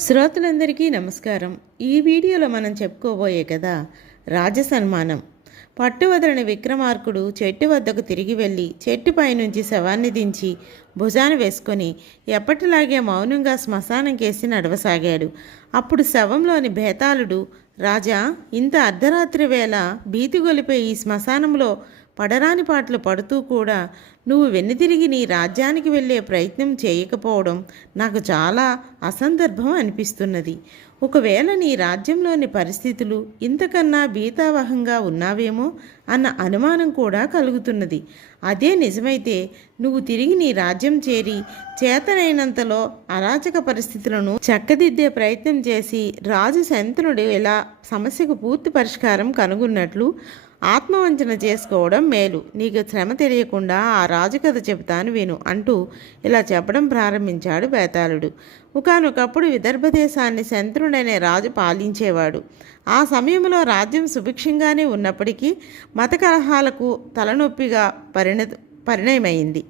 శ్రోతలందరికీ నమస్కారం. ఈ వీడియోలో మనం చెప్పుకోబోయే కదా రాజసన్మానం. పట్టువదలని విక్రమార్కుడు చెట్టు వద్దకు తిరిగి వెళ్ళి చెట్టుపై నుంచి శవాన్ని దించి భుజాన వేసుకొని ఎప్పటిలాగే మౌనంగా శ్మశానం కేసి నడవసాగాడు. అప్పుడు శవంలోని భేతాళుడు రాజా ఇంత అర్ధరాత్రి వేళ భీతి గొలిపే ఈ శ్మశానంలో పడరాని పాటలు పడుతూ కూడా నువ్వు వెన్నుతిరిగి నీ రాజ్యానికి వెళ్ళే ప్రయత్నం చేయకపోవడం నాకు చాలా అసందర్భం అనిపిస్తున్నది. ఒకవేళ నీ రాజ్యంలోని పరిస్థితులు ఇంతకన్నా భీతావహంగా ఉన్నావేమో అన్న అనుమానం కూడా కలుగుతున్నది. అదే నిజమైతే నువ్వు తిరిగి నీ రాజ్యం చేరి చేతనైనంతలో అరాచక పరిస్థితులను చక్కదిద్దే ప్రయత్నం చేసి రాజు శంతనుడు ఇలా సమస్యకు పూర్తి పరిష్కారం కనుగొన్నట్లు ఆత్మవంచన చేసుకోవడం మేలు. నీకు శ్రమ తెలియకుండా ఆ రాజు కథ చెబుతాను విను అంటూ ఇలా చెప్పడం ప్రారంభించాడు బేతాళుడు. ఒకనొకప్పుడు విదర్భ దేశాన్ని శంతనుడనే రాజు పాలించేవాడు. ఆ సమయంలో రాజ్యం సుభిక్షంగానే ఉన్నప్పటికీ మత కలహాలకు తలనొప్పిగా పరిణత పరిణయమైంది.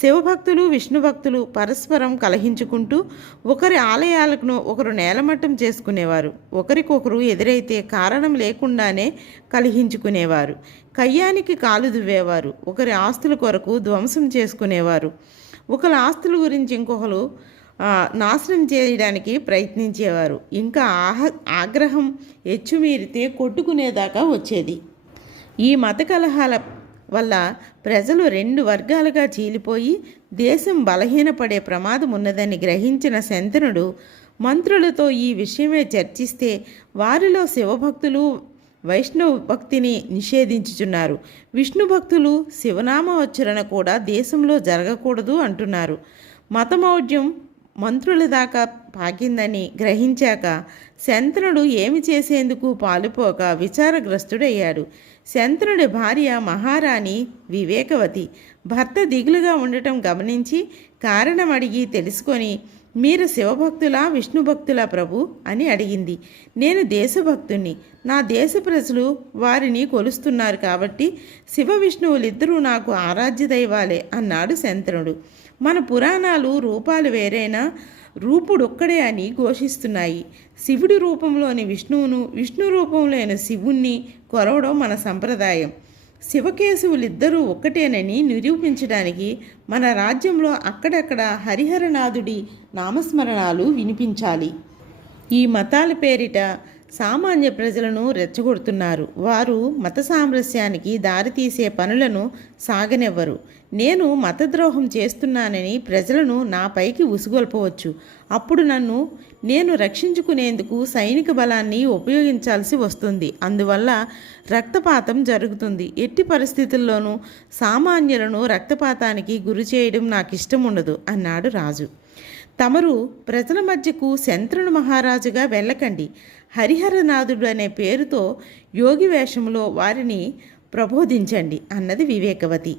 శివభక్తులు విష్ణు భక్తులు పరస్పరం కలహించుకుంటూ ఒకరి ఆలయాలను ఒకరు నేలమట్టం చేసుకునేవారు. ఒకరికొకరు ఎదురైతే కారణం లేకుండానే కలిహించుకునేవారు. కయ్యానికి కాలు దువ్వేవారు. ఒకరి ఆస్తుల కొరకు ధ్వంసం చేసుకునేవారు. ఒకరి ఆస్తుల గురించి ఇంకొకరు నాశనం చేయడానికి ప్రయత్నించేవారు. ఇంకా ఆహ ఆగ్రహం ఎచ్చుమీరితే కొట్టుకునేదాకా వచ్చేది. ఈ మత కలహాల వల్ల ప్రజలు రెండు వర్గాలుగా చీలిపోయి దేశం బలహీనపడే ప్రమాదం ఉన్నదని గ్రహించిన శంతనుడు మంత్రులతో ఈ విషయమే చర్చిస్తే వారిలో శివభక్తులు వైష్ణవ భక్తిని నిషేధించుచున్నారు. విష్ణు భక్తులు శివనామోచ్చరణ కూడా దేశంలో జరగకూడదు అంటున్నారు. మతమౌఢ్యం మంత్రుల దాకా పాకిందని గ్రహించాక శంతనుడు ఏమి చేసేందుకు పాలుపోక విచారగ్రస్తుడయ్యాడు. శంతనుడి భార్య మహారాణి వివేకవతి భర్త దిగులుగా ఉండటం గమనించి కారణం అడిగి తెలుసుకొని మీరు శివభక్తులా విష్ణు భక్తులా ప్రభు అని అడిగింది. నేను దేశభక్తుణ్ణి. నా దేశ ప్రజలు వారిని కొలుస్తున్నారు కాబట్టి శివ విష్ణువులిద్దరూ నాకు ఆరాధ్య దైవాలే అన్నాడు శంతనుడు. మన పురాణాలు రూపాలు వేరైనా రూపుడొక్కడే అని ఘోషిస్తున్నాయి. శివుడి రూపంలోని విష్ణువును విష్ణు రూపంలోని శివుణ్ణి కొరవడం మన సంప్రదాయం. శివకేశవులిద్దరూ ఒక్కటేనని నిరూపించడానికి మన రాజ్యంలో అక్కడక్కడ హరిహరనాథుడి నామస్మరణాలు వినిపించాలి. ఈ మతాల పేరిట సామాన్య ప్రజలను రెచ్చగొడుతున్నారు. వారు మత సామరస్యానికి దారితీసే పనులను సాగనివ్వరు. నేను మతద్రోహం చేస్తున్నానని ప్రజలను నాపైకి ఉసుగొల్పవచ్చు. అప్పుడు నన్ను నేను రక్షించుకునేందుకు సైనిక బలాన్ని ఉపయోగించాల్సి వస్తుంది. అందువల్ల రక్తపాతం జరుగుతుంది. ఎట్టి పరిస్థితుల్లోనూ సామాన్యులను రక్తపాతానికి గురి చేయడం నాకు ఇష్టం ఉండదు అన్నాడు రాజు. తమరు ప్రజల మధ్యకు శంత్రుని మహారాజుగా వెళ్ళకండి. హరిహరనాథుడు అనే పేరుతో యోగి వేషంలో వారిని ప్రబోధించండి అన్నది వివేకవతి.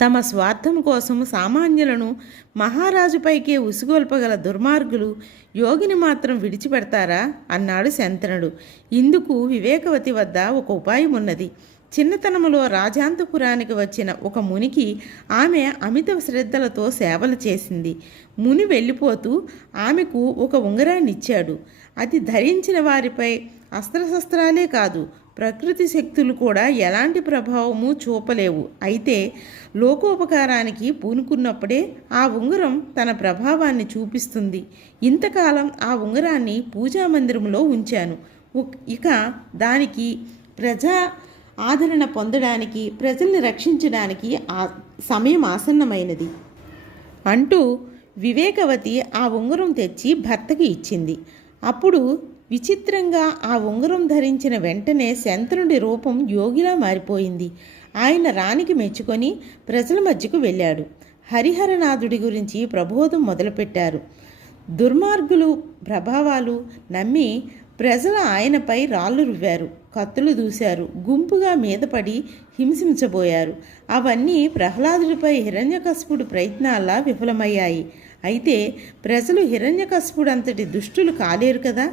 తమ స్వార్థం కోసం సామాన్యులను మహారాజుపైకే ఉసుగొల్పగల దుర్మార్గులు యోగిని మాత్రం విడిచిపెడతారా? అన్నాడు శంతనుడు. ఇందుకు వివేకవతి వద్ద ఒక ఉపాయం ఉన్నది చిన్నతనములో రాజాంతపురానికి వచ్చిన ఒక మునికి ఆమె అమిత శ్రద్ధలతో సేవలు చేసింది. ముని వెళ్ళిపోతూ ఆమెకు ఒక ఉంగరాన్ని ఇచ్చాడు అది ధరించిన వారిపై అస్త్రశస్త్రాలే కాదు ప్రకృతి శక్తులు కూడా ఎలాంటి ప్రభావము చూపలేవు. అయితే లోకోపకారానికి పూనుకున్నప్పుడే ఆ ఉంగరం తన ప్రభావాన్ని చూపిస్తుంది. ఇంతకాలం ఆ ఉంగరాన్ని పూజామందిరంలో ఉంచాను. ఇక దానికి ప్రజా ఆదరణ పొందడానికి ప్రజల్ని రక్షించడానికి ఆ సమయం ఆసన్నమైనది. అంటూ వివేకవతి ఆ ఉంగరం తెచ్చి భర్తకి ఇచ్చింది. అప్పుడు విచిత్రంగా ఆ ఉంగరం ధరించిన వెంటనే శంతనుడి రూపం యోగిలా మారిపోయింది. ఆయన రాణికి మెచ్చుకొని ప్రజల మధ్యకు వెళ్ళాడు. హరిహరనాథుడి గురించి ప్రబోధం మొదలుపెట్టారు. దుర్మార్గులు ప్రభావాలు నమ్మి ప్రజలు ఆయనపై రాళ్ళు రువ్వారు. కత్తులు దూశారు. గుంపుగా మీదపడి హింసించబోయారు. అవన్నీ ప్రహ్లాదుడిపై హిరణ్యకశపుడు ప్రయత్నాల్లా విఫలమయ్యాయి. అయితే ప్రజలు హిరణ్యకశపుడు అంతటి దుష్టులు కాలేరు కదా?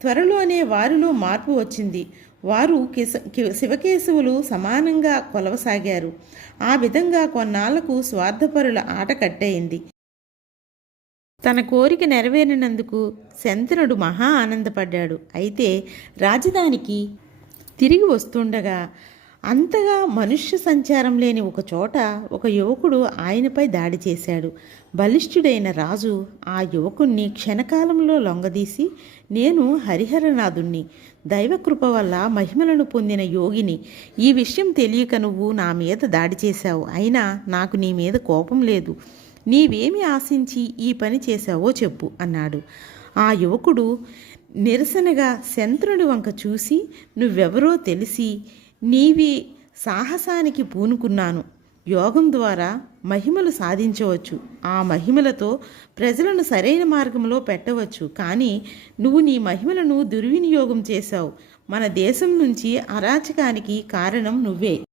త్వరలోనే వారిలో మార్పు వచ్చింది. వారు కిస శివకేశవులు సమానంగా కొలవసాగారు. ఆ విధంగా కొన్నాళ్ళకు స్వార్థపరుల ఆట కట్టయింది. తన కోరిక నెరవేరినందుకు శంతనుడు మహా ఆనందపడ్డాడు. అయితే రాజధానికి తిరిగి వస్తుండగా అంతగా మనుష్య సంచారం లేని ఒక చోట ఒక యువకుడు ఆయనపై దాడి చేశాడు. బలిష్ఠుడైన రాజు ఆ యువకుణ్ణి క్షణకాలంలో లొంగదీసి నేను హరిహరనాథుణ్ణి. దైవకృప వల్ల మహిమలను పొందిన యోగిని. ఈ విషయం తెలియక నువ్వు నా మీద దాడి చేశావు. అయినా నాకు నీ మీద కోపం లేదు. నీవేమి ఆశించి ఈ పని చేశావో చెప్పు అన్నాడు. ఆ యువకుడు నిరసనగా శంత్రుడి వంక చూసి నువ్వెవరో తెలిసి నీవి సాహసానికి పూనుకున్నాను. యోగం ద్వారా మహిమలు సాధించవచ్చు. ఆ మహిమలతో ప్రజలను సరైన మార్గంలో పెట్టవచ్చు. కానీ నువ్వు నీ మహిమలను దుర్వినియోగం చేశావు. మన దేశం నుంచి అరాచకానికి కారణం నువ్వే.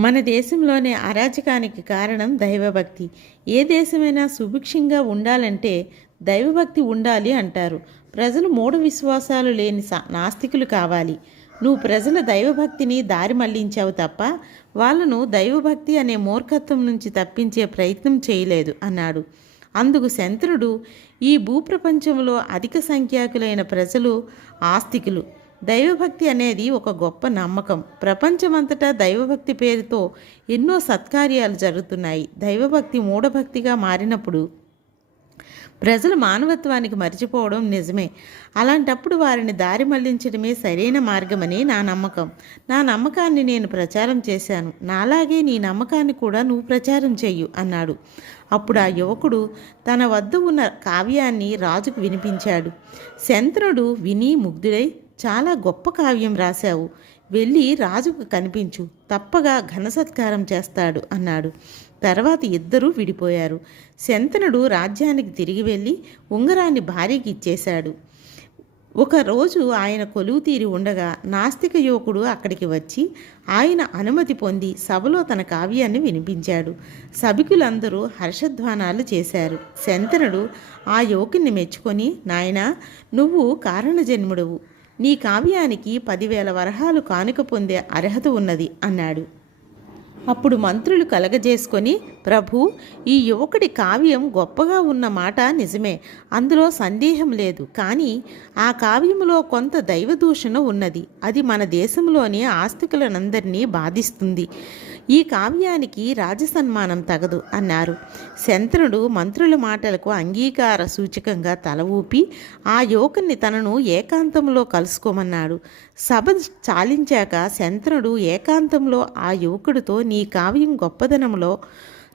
మన దేశంలోనే అరాచకానికి కారణం దైవభక్తి. ఏ దేశమైనా సుభిక్షంగా ఉండాలంటే దైవభక్తి ఉండాలి అంటారు. ప్రజలు మూఢ విశ్వాసాలు లేని సా- నాస్తికులు కావాలి. నువ్వు ప్రజల దైవభక్తిని దారి మళ్ళించావు తప్ప వాళ్ళను దైవభక్తి అనే మూర్ఖత్వం నుంచి తప్పించే ప్రయత్నం చేయలేదు అన్నాడు. అందుకు శంత్రుడు ఈ భూప్రపంచంలో అధిక సంఖ్యాకులైన ప్రజలు ఆస్తికులు. దైవభక్తి అనేది ఒక గొప్ప నమ్మకం. ప్రపంచమంతటా దైవభక్తి పేరుతో ఎన్నో సత్కార్యాలు జరుగుతున్నాయి. దైవభక్తి మూఢభక్తిగా మారినప్పుడు ప్రజలు మానవత్వానికి మర్చిపోవడం నిజమే. అలాంటప్పుడు వారిని దారి మళ్ళించడమే సరైన మార్గమని నా నమ్మకం. నా నమ్మకాన్ని నేను ప్రచారం చేశాను. నాలాగే నీ నమ్మకాన్ని కూడా నువ్వు ప్రచారం చెయ్యు అన్నాడు. అప్పుడు ఆ యువకుడు తన వద్ద ఉన్న కావ్యాన్ని రాజుకు వినిపించాడు. శంత్రుడు విని ముగ్ధుడై చాలా గొప్ప కావ్యం రాశావు. వెళ్ళి రాజుకు కనిపించు. తప్పగా ఘనసత్కారం చేస్తాడు అన్నాడు. తర్వాత ఇద్దరూ విడిపోయారు. శంతనుడు రాజ్యానికి తిరిగి వెళ్ళి ఉంగరాన్ని భార్యకి ఇచ్చేశాడు. ఒకరోజు ఆయన కొలువు తీరి ఉండగా నాస్తిక యువకుడు అక్కడికి వచ్చి ఆయన అనుమతి పొంది సభలో తన కావ్యాన్ని వినిపించాడు. సభికులందరూ హర్షధ్వానాలు చేశారు. శంతనుడు ఆ యువకుని మెచ్చుకొని నాయనా నువ్వు కారణజన్ముడవు. నీ కావ్యానికి పదివేల వరహాలు కానుక పొందే అర్హత ఉన్నది అన్నాడు. అప్పుడు మంత్రులు కలగజేసుకొని ప్రభు ఈ యువకుడి కావ్యం గొప్పగా ఉన్న మాట నిజమే అందులో సందేహం లేదు కానీ ఆ కావ్యంలో కొంత దైవదూషణ ఉన్నది అది మన దేశంలోని ఆస్తికులనందరినీ బాధిస్తుంది. ఈ కావ్యానికి రాజసన్మానం తగదు అన్నారు. శంతనుడు మంత్రుల మాటలకు అంగీకార సూచకంగా తల ఊపి ఆ యువకుని తనను ఏకాంతంలో కలుసుకోమన్నాడు. సభ చాలించాక శంతనుడు ఏకాంతంలో ఆ యువకుడితో నీ కావ్యం గొప్పదనంలో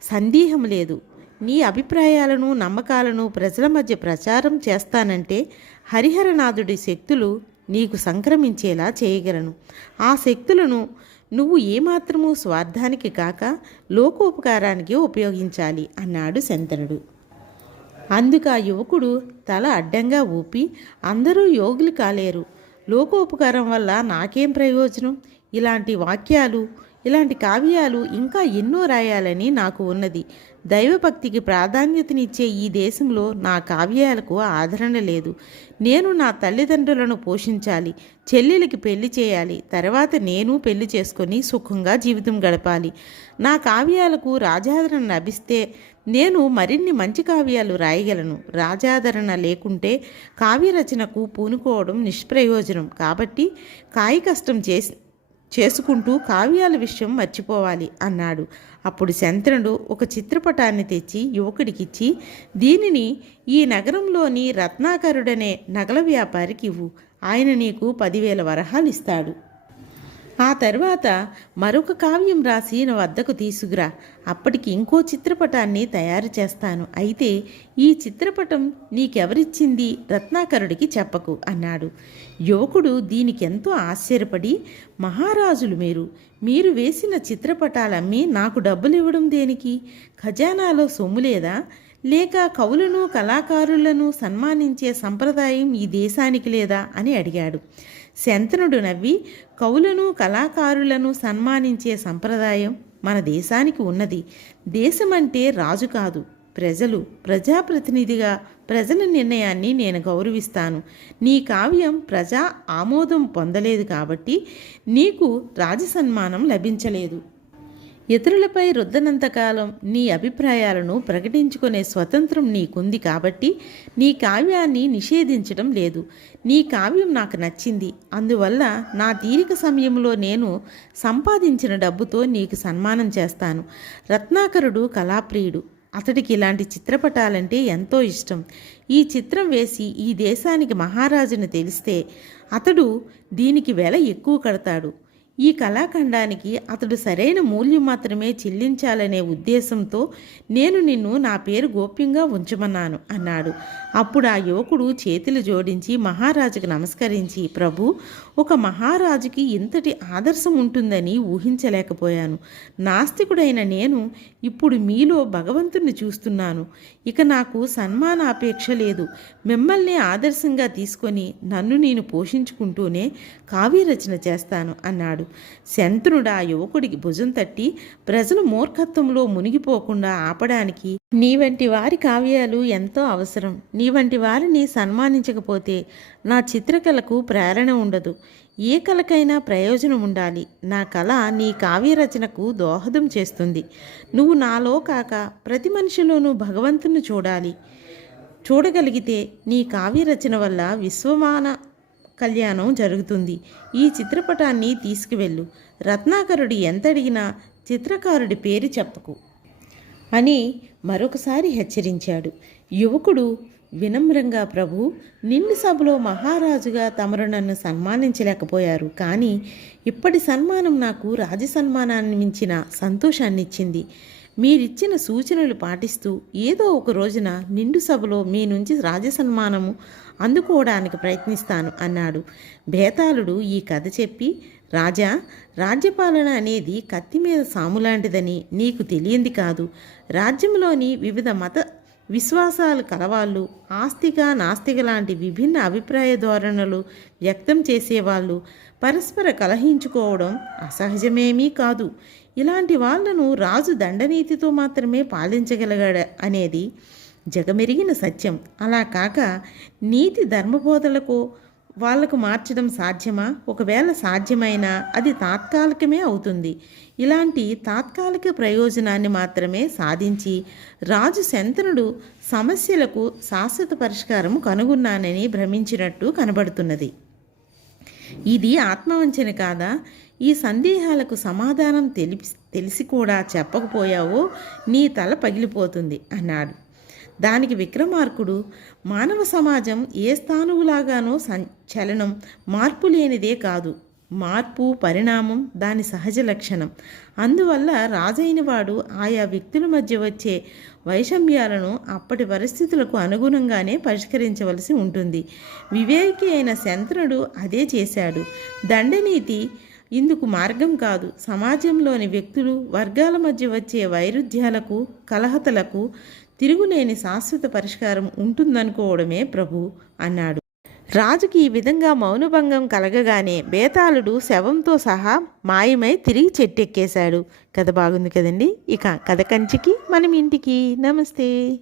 సందేహం లేదు. నీ అభిప్రాయాలను నమ్మకాలను ప్రజల మధ్య ప్రచారం చేస్తానంటే హరిహరనాథుడి శక్తులు నీకు సంక్రమించేలా చేయగలను. ఆ శక్తులను నువ్వు ఏమాత్రము స్వార్థానికి కాక లోకోపకారానికి ఉపయోగించాలి అన్నాడు శంతనుడు. అందుకు ఆ యువకుడు తల అడ్డంగా ఊపి అందరూ యోగులు కాలేరు. లోకోపకారం వల్ల నాకేం ప్రయోజనం? ఇలాంటి వాక్యాలు ఇలాంటి కావ్యాలు ఇంకా ఎన్నో రాయాలని నాకు ఉన్నది. దైవభక్తికి ప్రాధాన్యతనిచ్చే ఈ దేశంలో నా కావ్యాలకు ఆదరణ లేదు. నేను నా తల్లిదండ్రులను పోషించాలి చెల్లెలికి పెళ్ళి చేయాలి తర్వాత నేను పెళ్ళి చేసుకొని సుఖంగా జీవితం గడపాలి. నా కావ్యాలకు రాజాదరణ లభిస్తే నేను మరిన్ని మంచి కావ్యాలు రాయగలను. రాజాదరణ లేకుంటే కావ్య రచనకు పూనుకోవడం నిష్ప్రయోజనం. కాబట్టి కాయ కష్టం చేసి చేసుకుంటూ కావ్యాల విషయం మర్చిపోవాలి అన్నాడు. అప్పుడు శంతనుడు ఒక చిత్రపటాన్ని తెచ్చి యువకుడికిచ్చి దీనిని ఈ నగరంలోని రత్నాకరుడనే నగల వ్యాపారికి ఇవ్వు. ఆయన నీకు పదివేల వరహాలు ఇస్తాడు. ఆ తర్వాత మరొక కావ్యం రాసి నా వద్దకు తీసుకురా. అప్పటికి ఇంకో చిత్రపటాన్ని తయారు చేస్తాను. అయితే ఈ చిత్రపటం నీకెవరిచ్చింది? రత్నాకరుడికి చెప్పకు అన్నాడు. యువకుడు దీనికెంతో ఆశ్చర్యపడి మహారాజులు మీరు మీరు వేసిన చిత్రపటాలమ్మి నాకు డబ్బులు ఇవ్వడం దేనికి? ఖజానాలో సొమ్ము లేదా? లేక కవులను కళాకారులను సన్మానించే సంప్రదాయం ఈ దేశానికి లేదా? అని అడిగాడు. శంతనుడు నవ్వి కవులను కళాకారులను సన్మానించే సంప్రదాయం మన దేశానికి ఉన్నది. దేశమంటే రాజు కాదు ప్రజలు ప్రజాప్రతినిధిగా ప్రజల నిర్ణయాన్ని నేను గౌరవిస్తాను. నీ కావ్యం ప్రజా ఆమోదం పొందలేదు కాబట్టి నీకు రాజసన్మానం లభించలేదు. ఇతరులపై రుద్దనంతకాలం నీ అభిప్రాయాలను ప్రకటించుకునే స్వతంత్రం నీకుంది కాబట్టి నీ కావ్యాన్ని నిషేధించడం లేదు. నీ కావ్యం నాకు నచ్చింది. అందువల్ల నా తీరిక సమయంలో నేను సంపాదించిన డబ్బుతో నీకు సన్మానం చేస్తాను. రత్నాకరుడు కళాప్రియుడు. అతడికి ఇలాంటి చిత్రపటాలంటే ఎంతో ఇష్టం. ఈ చిత్రం వేసి ఈ దేశానికి మహారాజును తెలిస్తే అతడు దీనికి వెల ఎక్కువ కడతాడు. ఈ కళాఖండానికి అతడు సరైన మూల్యం మాత్రమే చెల్లించాలనే ఉద్దేశంతో నేను నిన్ను నా పేరు గోప్యంగా ఉంచమన్నాను అన్నాడు. అప్పుడు ఆ యువకుడు చేతులు జోడించి మహారాజుకు నమస్కరించి ప్రభు ఒక మహారాజుకి ఇంతటి ఆదర్శం ఉంటుందని ఊహించలేకపోయాను. నాస్తికుడైన నేను ఇప్పుడు మీలో భగవంతుణ్ణి చూస్తున్నాను. ఇక నాకు సన్మానాపేక్ష లేదు. మిమ్మల్ని ఆదర్శంగా తీసుకొని నన్ను నేను పోషించుకుంటూనే కావ్యరచన చేస్తాను అన్నాడు. శంతనుడు ఆ యువకుడికి భుజం తట్టి ప్రజలు మూర్ఖత్వంలో మునిగిపోకుండా ఆపడానికి నీ వంటి వారి కావ్యాలు ఎంతో అవసరం. నీ వంటి వారిని సన్మానించకపోతే నా చిత్రకళకు ప్రేరణ ఉండదు. ఏ కళకైనా ప్రయోజనం ఉండాలి. నా కళ నీ కావ్యరచనకు దోహదం చేస్తుంది. నువ్వు నాలో కాక ప్రతి మనిషిలోనూ భగవంతుని చూడాలి. చూడగలిగితే నీ కావ్యరచన వల్ల విశ్వమాన కళ్యాణం జరుగుతుంది. ఈ చిత్రపటాన్ని తీసుకువెళ్ళు. రత్నాకరుడు ఎంత అడిగినా చిత్రకారుడి పేరు చెప్పకు. అని మరొకసారి హెచ్చరించాడు. యువకుడు వినమ్రంగా ప్రభు నిన్ను సభలో మహారాజుగా తమరు నన్ను సన్మానించలేకపోయారు. కానీ ఇప్పటి సన్మానం నాకు రాజ సన్మానాన్ని మించిన సంతోషాన్నిచ్చింది. మీరిచ్చిన సూచనలు పాటిస్తూ ఏదో ఒక రోజున నిండు సభలో మీ నుంచి రాజ సన్మానము అందుకోవడానికి ప్రయత్నిస్తాను అన్నాడు. బేతాళుడు ఈ కథ చెప్పి రాజా రాజ్యపాలన అనేది కత్తి మీద సాములాంటిదని నీకు తెలియంది కాదు. రాజ్యంలోని వివిధ మత విశ్వాసాలు కలవాళ్ళు ఆస్తిక నాస్తిక లాంటి విభిన్న అభిప్రాయ ధోరణులు వ్యక్తం చేసేవాళ్ళు పరస్పర కలహించుకోవడం అసహజమేమీ కాదు. ఇలాంటి వాళ్ళను రాజు దండనీతితో మాత్రమే పాలించగలగాడు అనేది జగమెరిగిన సత్యం. అలా కాక నీతి ధర్మబోధలకు వాళ్ళకు మార్చడం సాధ్యమా? ఒకవేళ సాధ్యమైనా అది తాత్కాలికమే అవుతుంది. ఇలాంటి తాత్కాలిక ప్రయోజనాన్ని మాత్రమే సాధించి రాజు శంతనుడు సమస్యలకు శాశ్వత పరిష్కారం కనుగొన్నానని భ్రమించినట్టు కనబడుతున్నది. ఇది ఆత్మవంచన కాదా? ఈ సందేహాలకు సమాధానం తెలిపి తెలిసి కూడా చెప్పకపోయావో నీ తల పగిలిపోతుంది అన్నాడు. దానికి విక్రమార్కుడు మానవ సమాజం ఏ స్థానువులాగానో చలనం మార్పు లేనిదే కాదు. మార్పు పరిణామం దాని సహజ లక్షణం. అందువల్ల రాజైన వాడు ఆయా వ్యక్తుల మధ్య వచ్చే వైషమ్యాలను అప్పటి పరిస్థితులకు అనుగుణంగానే పరిష్కరించవలసి ఉంటుంది. వివేకి అయిన శంతనుడు అదే చేశాడు. దండనీతి ఇందుకు మార్గం కాదు. సమాజంలోని వ్యక్తులు వర్గాల మధ్య వచ్చే వైరుధ్యాలకు కలహతలకు తిరుగులేని శాశ్వత పరిష్కారం ఉంటుందనుకోవడమే ప్రభు అన్నాడు. రాజుకి ఈ విధంగా మౌనభంగం కలగగానే బేతాళుడు శవంతో సహా మాయమై తిరిగి చెట్టెక్కేశాడు. కథ బాగుంది కదండి? ఇక కథ కంచికి మనం ఇంటికి. నమస్తే.